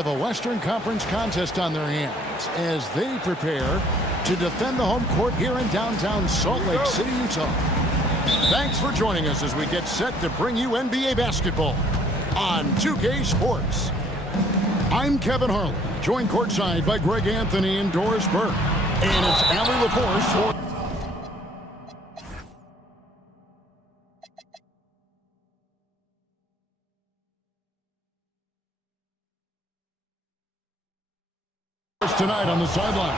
Have a Western Conference contest on their hands as they prepare to defend the home court here in downtown Salt Lake City, Utah. Thanks for joining us as we get set to bring you NBA basketball on 2K Sports. I'm Kevin Harlan, joined courtside by Greg Anthony and Doris Burke. And it's Allie LaForce for... tonight on the sideline.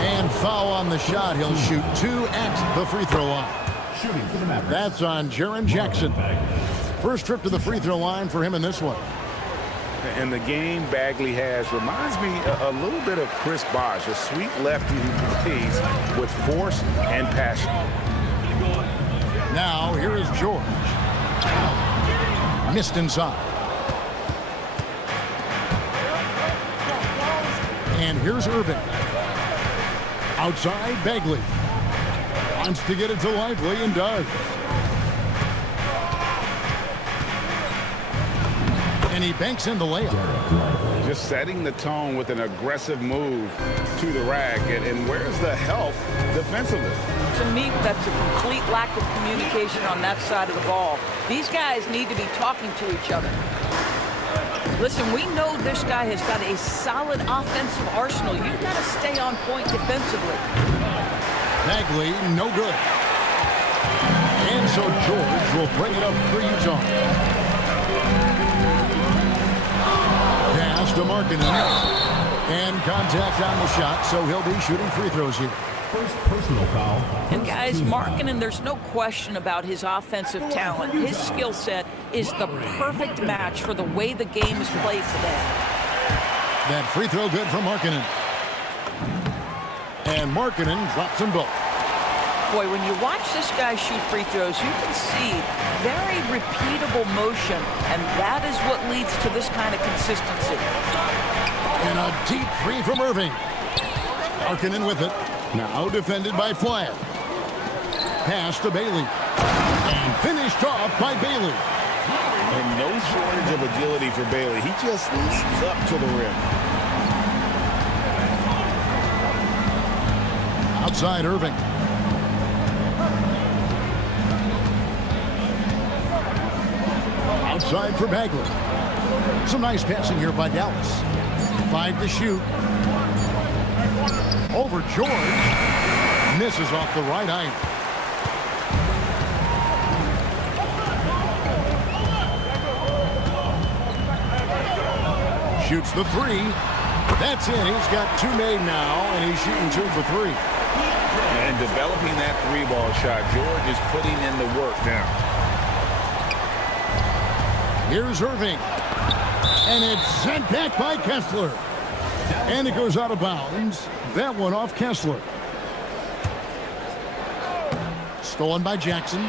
And foul on the shot. He'll shoot 2 at the free throw line. That's on Jaren Jackson. First trip to the free throw line for him in this one. And the game Bagley has reminds me a little bit of Chris Bosh, a sweet lefty who plays with force and passion. Now here is George. Missed inside. And here's Irving. Outside, Bagley. Wants to get it to Lively and does. And he banks in the layup. Just setting the tone with an aggressive move to the rack. And where's the help defensively? To me, that's a complete lack of communication on that side of the ball. These guys need to be talking to each other. Listen, we know this guy has got a solid offensive arsenal. You've got to stay on point defensively. Bagley, no good. And so George will bring it up for Utah. Pass to Markkanen. And contact on the shot, so he'll be shooting free throws here. First personal foul. And guys, Markkanen, there's no question about his offensive talent. His skill set is the perfect match for the way the game is played today. That free throw good for Markkanen. And Markkanen drops them both. Boy, when you watch this guy shoot free throws, you can see very repeatable motion, and that is what leads to this kind of consistency. And a deep three from Irving. Markkanen with it. Now defended by Flagg. Pass to Bailey. And finished off by Bailey. And no shortage of agility for Bailey. He just leaps up to the rim. Outside Irving. Outside for Bagley. Some nice passing here by Dallas. 5 to shoot. Over George. Misses off the right iron. Shoots the 3. That's in. He's got 2 made now, and he's shooting 2 for 3. And developing that 3-ball shot, George is putting in the work now. Here's Irving. And it's sent back by Kessler. And it goes out of bounds. That one off Kessler. Stolen by Jackson.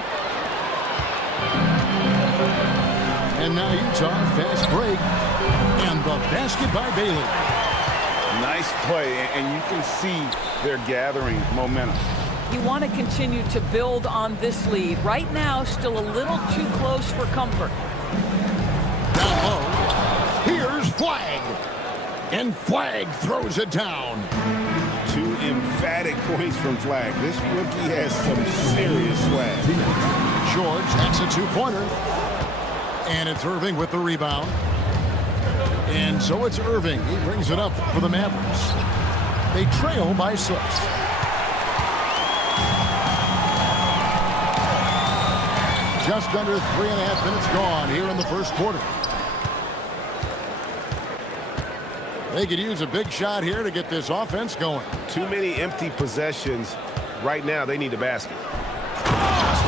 And now Utah, fast break. And the basket by Bailey. Nice play, and you can see they're gathering momentum. You want to continue to build on this lead. Right now, still a little too close for comfort. Down low. Here's Flagg. And Flagg throws it down. 2 emphatic points from Flagg. This rookie has some serious swag. George hits a 2-pointer. And it's Irving with the rebound. And so it's Irving. He brings it up for the Mavericks. They trail by 6. Just under 3.5 minutes gone here in the first quarter. They could use a big shot here to get this offense going. Too many empty possessions. Right now, they need a basket.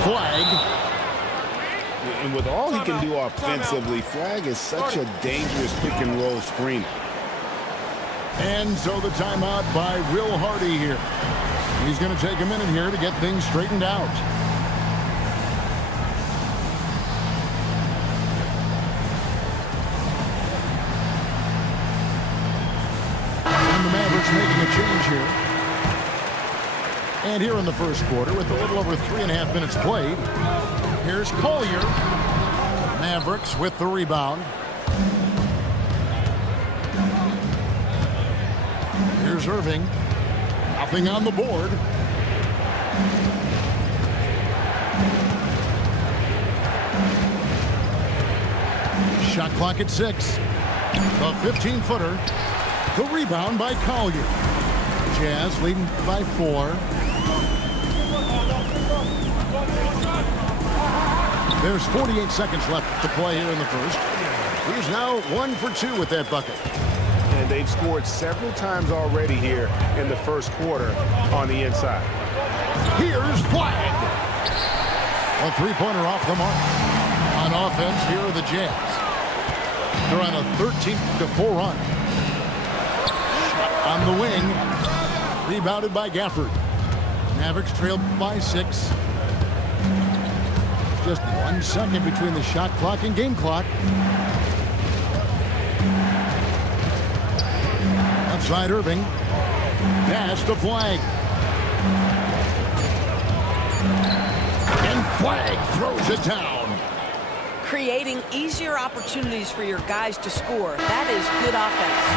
Flagg. And with all he can do offensively, Flagg is such a dangerous pick-and-roll screen. And so the timeout by Will Hardy here. He's going to take a minute here to get things straightened out. Making a change here. And here in the first quarter, with a little over 3.5 minutes played, here's Collier. Mavericks with the rebound. Here's Irving. Nothing on the board. Shot clock at 6. The 15-footer. The rebound by Collier. Jazz leading by 4. There's 48 seconds left to play here in the first. He's now 1 for 2 with that bucket. And they've scored several times already here in the first quarter on the inside. Here's Flag. A three-pointer off the mark. On offense, here are the Jazz. They're on a 13-4 run. Shot on the wing. Rebounded by Gafford. Mavericks trailed by 6. Just 1 second between the shot clock and game clock. Outside Irving. Pass to Flag. And Flag throws it down. Creating easier opportunities for your guys to score. That is good offense.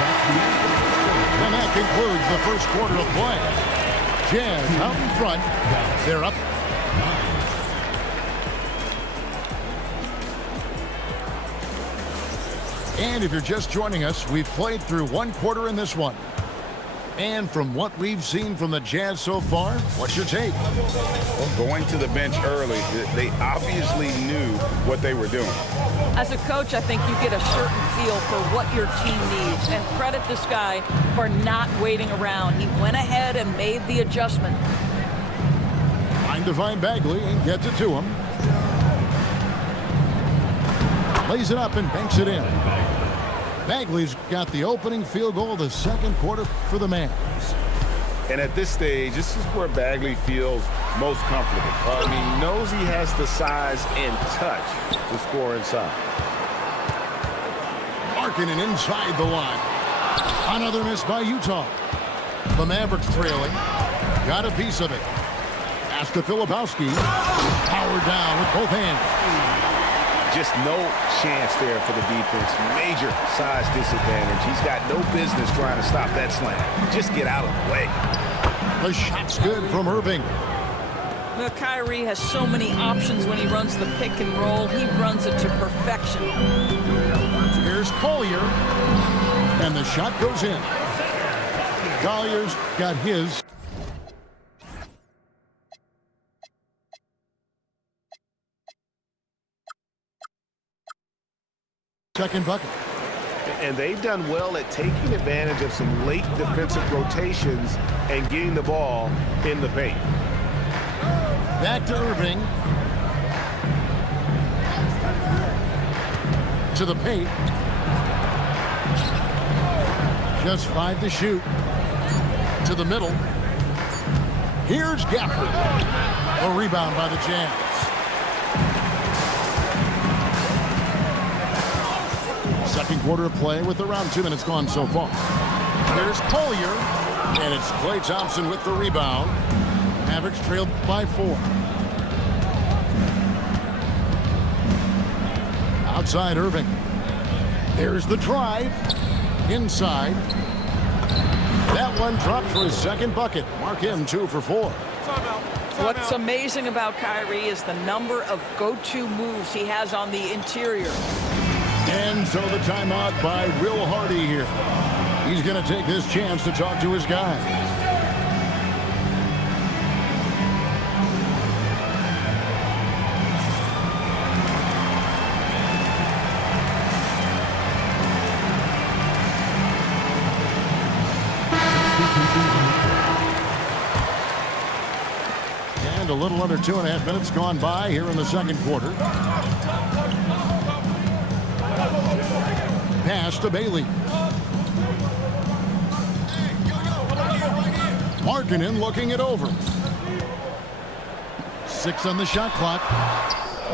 And that concludes the first quarter of play. Jazz out in front. They're up. And if you're just joining us, we've played through 1 quarter in this one. And from what we've seen from the Jazz so far, what's your take? Well, going to the bench early, they obviously knew what they were doing. As a coach, I think you get a certain feel for what your team needs. And credit this guy for not waiting around. He went ahead and made the adjustment. Trying to find Bagley and gets it to him. Lays it up and banks it in. Bagley's got the opening field goal of the second quarter for the Mavs. And at this stage, this is where Bagley feels most comfortable. He knows he has the size and touch to score inside. Markkanen inside the line. Another miss by Utah. The Mavericks trailing. Got a piece of it. Pass to Filipowski. Powered down with both hands. Just no chance there for the defense. Major size disadvantage. He's got no business trying to stop that slam. Just get out of the way. The shot's good from Irving. Well, Kyrie has so many options when he runs the pick and roll. He runs it to perfection. Here's Collier. And the shot goes in. Collier's got his. Second bucket. And they've done well at taking advantage of some late defensive rotations and getting the ball in the paint. Back to Irving. To the paint. Just 5 to shoot. To the middle. Here's Gafford. A rebound by the Jazz. Second quarter of play with around 2 minutes gone so far. There's Collier, and it's Klay Thompson with the rebound. Mavericks trailed by 4. Outside Irving. There's the drive. Inside. That one dropped for his second bucket. Mark him 2 for 4. What's amazing about Kyrie is the number of go-to moves he has on the interior. And so the timeout by Will Hardy here. He's going to take this chance to talk to his guys. And a little under 2.5 minutes gone by here in the second quarter. Pass to Bailey. Markkanen looking it over. 6 on the shot clock.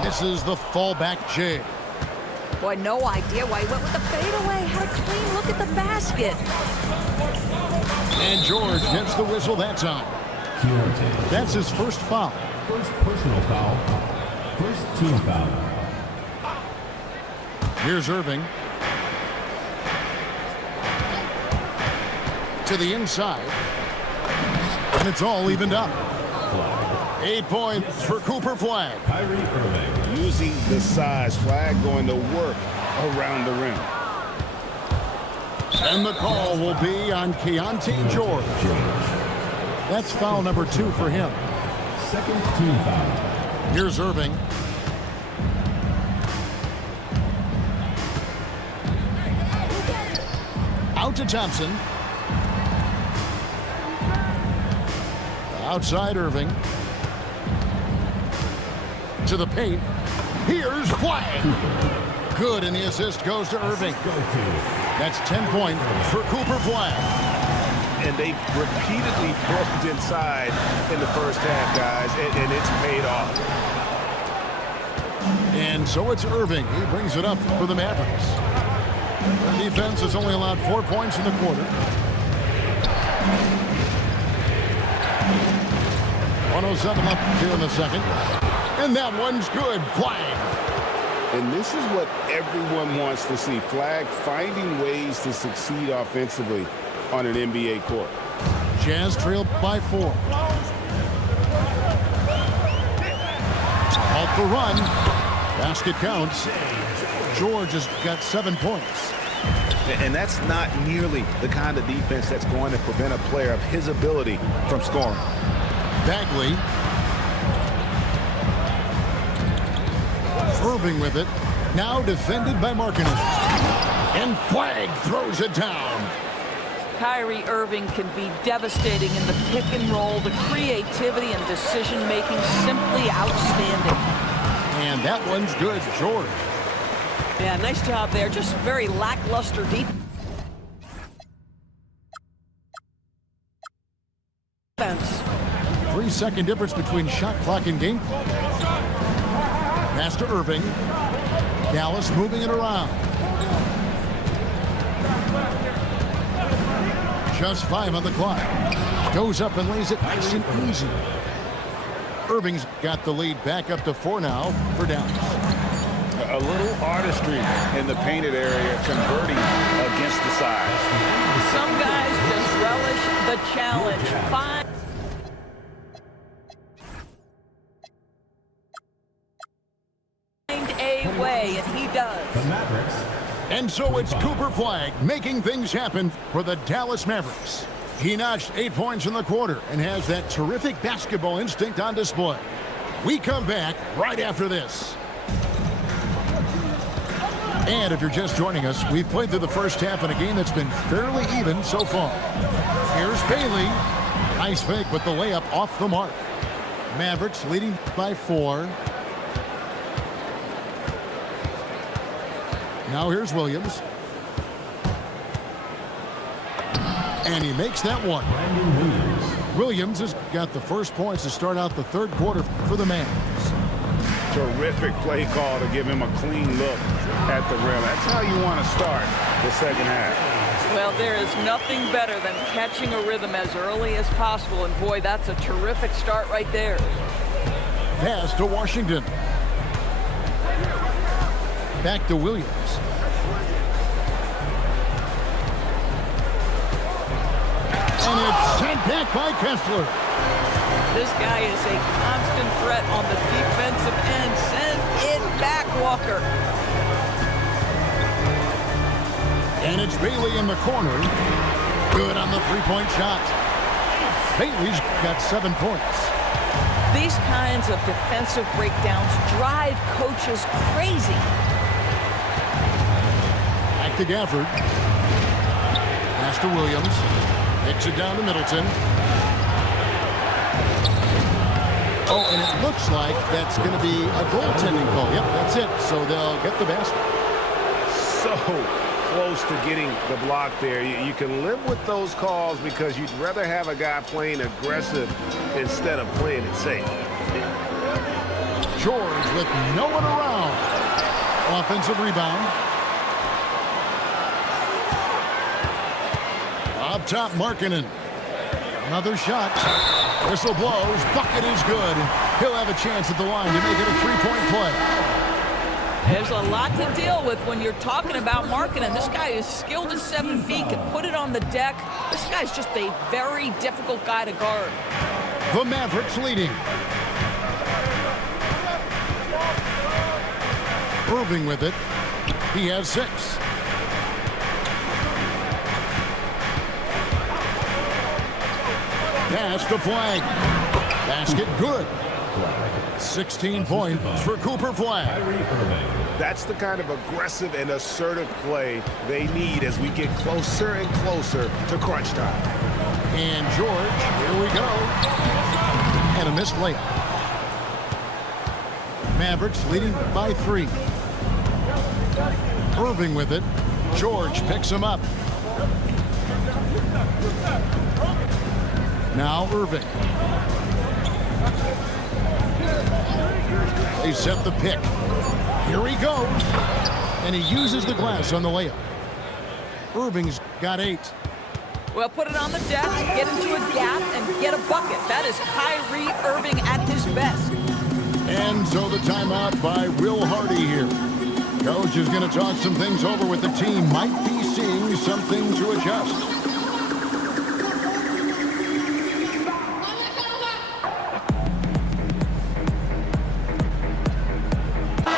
Misses the fallback J. Boy, no idea why he went with the fadeaway. Had a clean look at the basket. And George gets the whistle that time. That's his first foul. First personal foul. First team foul. Here's Irving. To the inside. And it's all evened up. 8 points for Cooper Flag. Kyrie Irving. Using the size, Flag going to work around the rim. And the call will be on Keontae George. That's foul number 2 for him. Second team foul. Here's Irving. Out to Thompson. Outside Irving. To the paint. Here's Flag. Good, and the assist goes to Irving. That's 10 points for Cooper Flag. And they've repeatedly broke inside in the first half, guys, and it's paid off. And so it's Irving. He brings it up for the Mavericks. The defense has only allowed 4 points in the quarter. 107 left here in the second. And that one's good. Flag. And this is what everyone wants to see. Flag finding ways to succeed offensively on an NBA court. Jazz trailed by 4. Off the run. Basket counts. George has got 7 points. And that's not nearly the kind of defense that's going to prevent a player of his ability from scoring. Bagley. Irving with it. Now defended by Markkanen. And Flag throws it down. Kyrie Irving can be devastating in the pick and roll. The creativity and decision-making simply outstanding. And that one's good. George. Yeah, nice job there. Just very lackluster defense. 3-second difference between shot clock and game clock. Pass to Irving. Dallas moving it around. Just 5 on the clock. Goes up and lays it nice and easy. Irving's got the lead back up to 4 now for Dallas. A little artistry in the painted area, converting against the size. Some guys just relish the challenge. Find a way, and he does. The Mavericks. And so it's Cooper Flag making things happen for the Dallas Mavericks. He notched 8 points in the quarter and has that terrific basketball instinct on display. We come back right after this. And if you're just joining us, we've played through the first half in a game that's been fairly even so far. Here's Bailey. Nice fake, but the layup off the mark. Mavericks leading by 4. Now here's Williams. And he makes that one. Williams has got the first points to start out the third quarter for the Mavericks. Terrific play call to give him a clean look at the rim. That's how you want to start the second half. Well, there is nothing better than catching a rhythm as early as possible, and boy, that's a terrific start right there. Pass to Washington. Back to Williams. And it's sent back by Kessler. This guy is a constant threat on the defensive end. Send it back, Walker. And it's Bailey in the corner. Good on the three-point shot. Bailey's got 7 points. These kinds of defensive breakdowns drive coaches crazy. Back to Gafford. Pass to Williams. Takes it down to Middleton. Oh, and it looks like that's going to be a goaltending call. Yep, that's it. So they'll get the basket. So close to getting the block there. You can live with those calls because you'd rather have a guy playing aggressive instead of playing it safe. George with no one around. Offensive rebound. Up top, Markkanen. Another shot. Whistle blows. Bucket is good. He'll have a chance at the line to make it a 3-point play. There's a lot to deal with when you're talking about marketing. This guy is skilled at 7 feet, can put it on the deck. This guy's just a very difficult guy to guard. The Mavericks leading. Irving with it. He has 6. Pass to Flag. Basket good. 16 points for Cooper Flag. That's the kind of aggressive and assertive play they need as we get closer and closer to crunch time. And George, here we go. And a missed layup. Mavericks leading by 3. Irving with it. George picks him up. Now Irving. They set the pick. Here he goes. And he uses the glass on the layup. Irving's got 8. Well, put it on the deck, get into a gap, and get a bucket. That is Kyrie Irving at his best. And so the timeout by Will Hardy here. Coach is going to talk some things over with the team. Might be seeing something to adjust.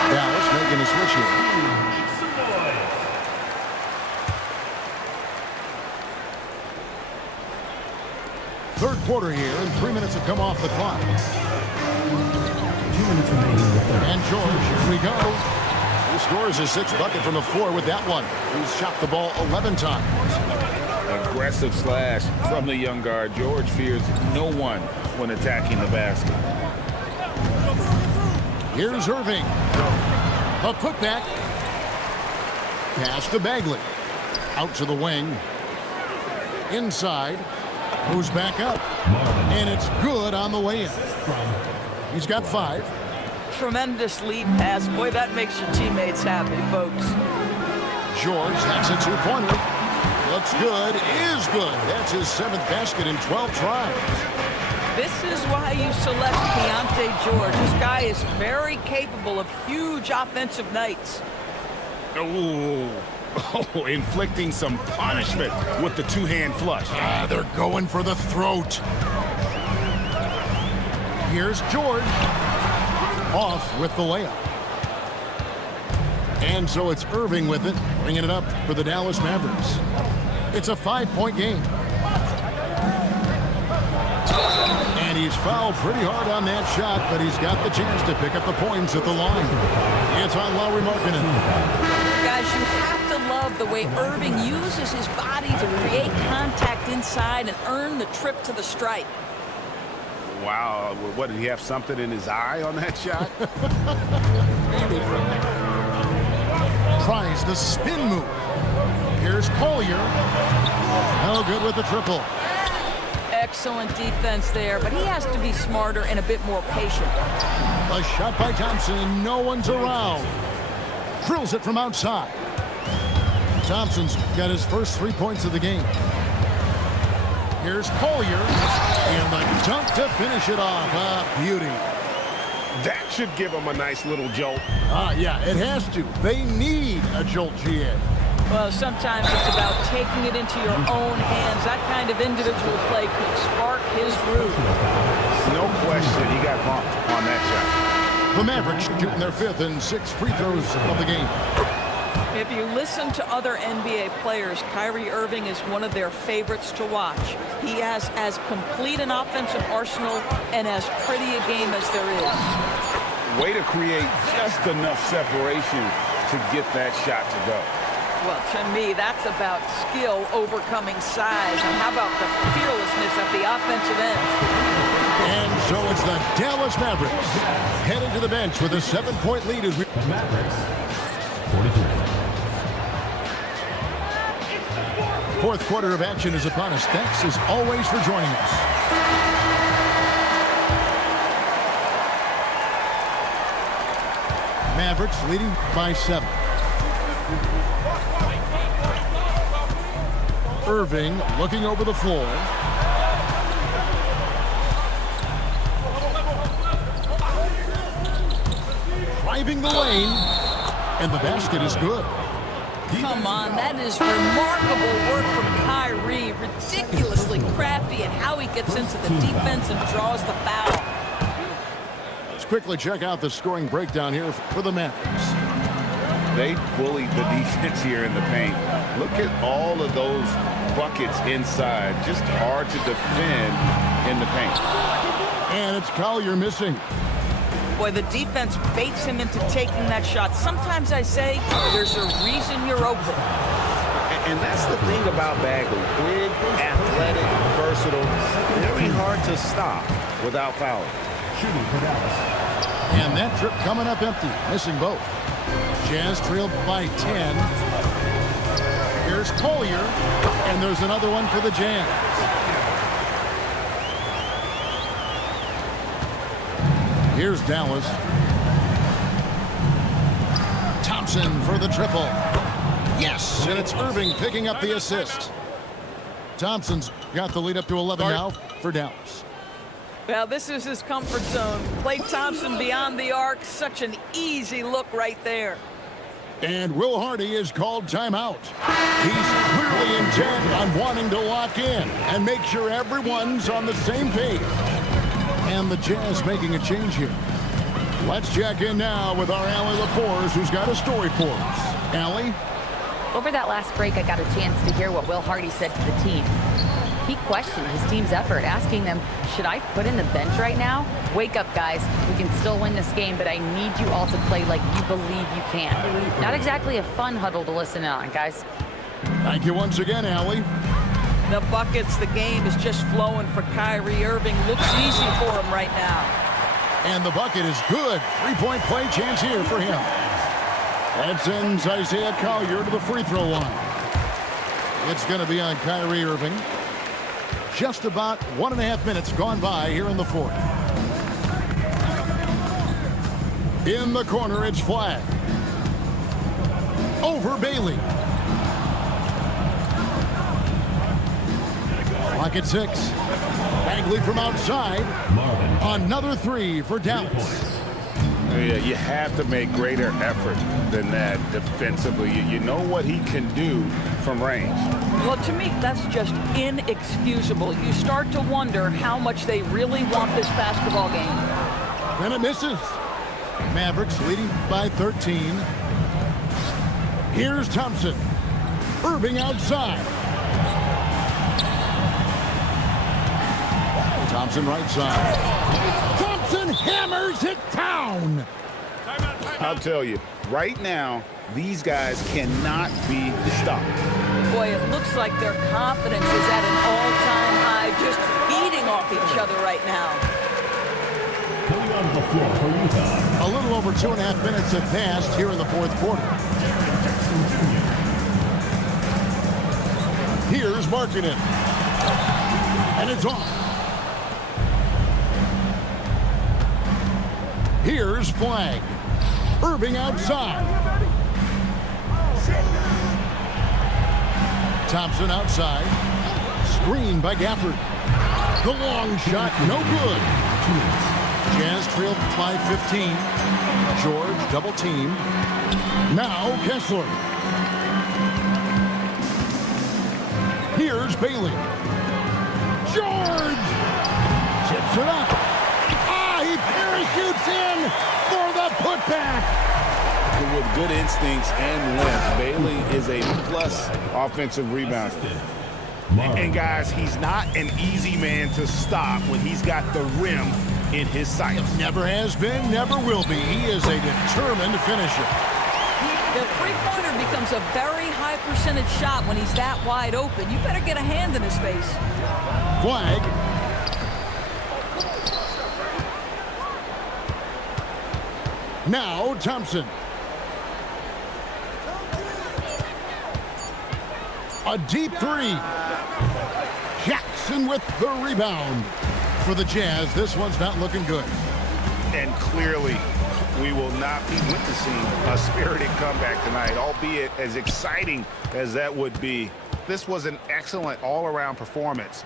Dallas making a switch here. Third quarter here, and 3 minutes have come off the clock. 2 minutes remaining in the third. And George, here we go. He scores his 6th bucket from the floor with that one. He's shot the ball 11 times. Aggressive slash from the young guard. George fears no one when attacking the basket. Here's Irving. A putback. Pass to Bagley. Out to the wing. Inside. Moves back up. And it's good on the way in. He's got 5. Tremendous lead pass. Boy, that makes your teammates happy, folks. George, that's a 2-pointer. Looks good. Is good. That's his 7th basket in 12 tries. This is why you select Keontae George. This guy is very capable of huge offensive nights. Oh, inflicting some punishment with the 2-hand flush. They're going for the throat. Here's George. Off with the layup. And so it's Irving with it, bringing it up for the Dallas Mavericks. It's a 5-point game. And he's fouled pretty hard on that shot, but he's got the chance to pick up the points at the line. It's on Lowry Markkinen. Guys, you have to love the way Irving uses his body to create contact inside and earn the trip to the stripe. Wow, what, did he have something in his eye on that shot? Tries the spin move. Here's Collier. No good with the triple. Excellent defense there, but he has to be smarter and a bit more patient. A shot by Thompson, and no one's around. Drills it from outside. Thompson's got his first 3 points of the game. Here's Collier, and the dunk to finish it off. Beauty. That should give him a nice little jolt. Yeah, it has to. They need a jolt, GA. Well, sometimes it's about taking it into your own hands. That kind of individual play could spark his groove. No question, he got bumped on that shot. The Mavericks shooting their 5th and 6th free throws of the game. If you listen to other NBA players, Kyrie Irving is one of their favorites to watch. He has as complete an offensive arsenal and as pretty a game as there is. Way to create just enough separation to get that shot to go. Well, to me, that's about skill overcoming size. And how about the fearlessness at the offensive end? And so it's the Dallas Mavericks heading to the bench with a 7-point lead as we... Mavericks, 43. Fourth quarter of action is upon us. Thanks as always for joining us. Mavericks leading by 7. Irving looking over the floor. Driving the lane. And the basket is good. Come on, that is remarkable work from Kyrie. Ridiculously crafty at how he gets into the defense and draws the foul. Let's quickly check out the scoring breakdown here for the Mavericks. They bullied the defense here in the paint. Look at all of those buckets inside. Just hard to defend in the paint. And it's Collier missing. Boy, the defense baits him into taking that shot. Sometimes I say there's a reason you're open. And that's the thing about Bagley. Big, athletic, versatile. Very hard to stop without fouling. Shooting for Dallas. And that trip coming up empty, missing both. Jazz trailed by 10. Here's Collier, and there's another one for the Jazz. Here's Dallas. Thompson for the triple. Yes, and it's Irving picking up the assist. Thompson's got the lead up to 11 now for Dallas. Well, this is his comfort zone. Klay Thompson beyond the arc. Such an easy look right there. And Will Hardy is called timeout. He's clearly intent on wanting to lock in and make sure everyone's on the same page. And the Jazz making a change here. Let's check in now with our Allie LaForce, who's got a story for us. Allie? Over that last break, I got a chance to hear what Will Hardy said to the team. He questioned his team's effort, asking them, should I put in the bench right now? Wake up, guys. We can still win this game, but I need you all to play like you believe you can. Not exactly a fun huddle to listen on, guys. Thank you once again, Allie. The buckets, the game is just flowing for Kyrie Irving. Looks easy for him right now. And the bucket is good. Three-point play chance here for him. That sends Isaiah Collier to the free throw line. It's going to be on Kyrie Irving. Just about 1.5 minutes gone by here in the fourth. In the corner, it's Flag. Over Bailey. Clock at 6. Bagley from outside. Another three for Dallas. Yeah, you have to make greater effort than that defensively. You know what he can do from range. Well, to me, that's just inexcusable. You start to wonder how much they really want this basketball game. And it misses. Mavericks leading by 13. Here's Thompson. Irving outside. Thompson right side. Thompson hammers it down. I'll tell you, right now, these guys cannot be stopped. Boy, it looks like their confidence is at an all-time high, just feeding off each other right now. Coming onto the floor for Utah. A little over 2.5 minutes have passed here in the fourth quarter. Here's Markkanen. And it's off. Here's Flag. Irving outside. Thompson outside. Screen by Gafford. The long shot, no good. Jazz trailed by 15. George double team. Now Kessler. Here's Bailey. George! Tips it up. He parachutes in for the putback. With good instincts and length, Bailey is a plus offensive rebounder. And guys, he's not an easy man to stop when he's got the rim in his sights. Never has been, never will be. He is a determined finisher. The three-pointer becomes a very high percentage shot when he's that wide open. You better get a hand in his face. Flag. Now Thompson. A deep three. Jackson with the rebound. For the Jazz, this one's not looking good. And clearly, we will not be witnessing a spirited comeback tonight, albeit as exciting as that would be. This was an excellent all-around performance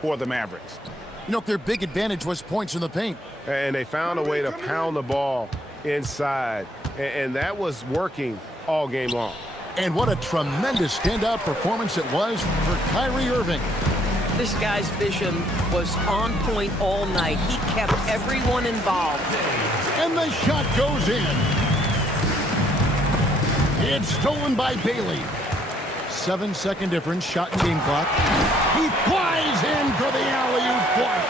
for the Mavericks. You know, their big advantage was points in the paint. And they found a way to pound the ball inside, and that was working all game long. And what a tremendous standout performance it was for Kyrie Irving. This guy's vision was on point all night. He kept everyone involved. And the shot goes in. It's stolen by Bailey. 7-second difference, shot and game clock. He flies in for the alley-oop block.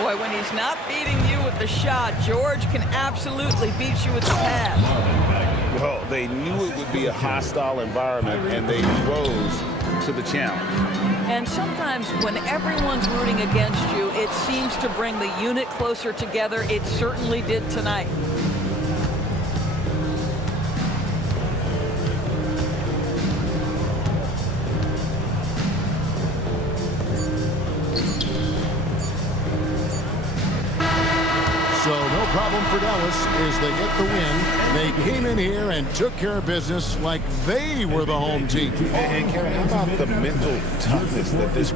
Boy, when he's not beating you with the shot, George can absolutely beat you with the pass. Well, they knew it would be a hostile environment, and they rose to the challenge. And sometimes when everyone's rooting against you, it seems to bring the unit closer together. It certainly did tonight. So no problem for Dallas as they get the win. They came in here and took care of business like they were the home team. And Kevin, how about the mental toughness that this